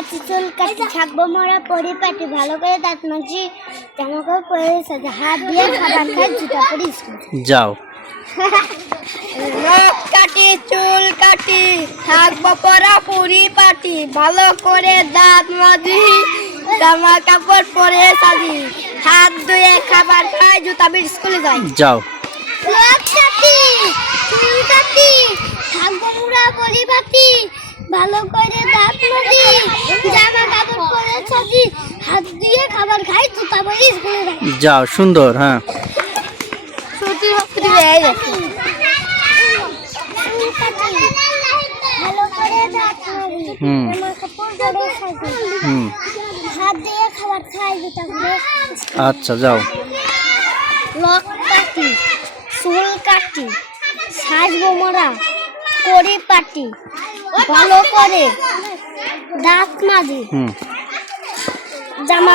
কাটি চুল কাটি থাকবো মরা পরিপাটি ভালো করে দাঁত মাজি জামা কাপড় পরে সাজে হাত দিয়ে খাবার খাই জুতা পরে স্কুল যাও। নখ কাটি চুল কাটি থাকবো পরা পরিপাটি ভালো করে দাঁত মাজি জামা কাপড় পরে সাজি হাত ধুয়ে খাবার খাই জুতা পরে স্কুলে যাই। যাও। নখ কাটি চুল কাটি থাকবো মরা পরিপাটি ভালো করে দাঁত মাজি জামা কাপড় পরে সাজি হাত দিয়ে খাবার খাই জুতা পরে স্কুলে যাই। যাও, সুন্দর। হ্যাঁ, ভালো করে দাঁত মাজি হুম। জামা কাপড় পরে সাজি হুম, হাত দিয়ে খাবার খাই জুতা পরে। আচ্ছা, যাও। নখ কাটি চুল কাটি সাজবো মরা পরিপাটি ভালো করে দাঁত মাজি হুম। জামা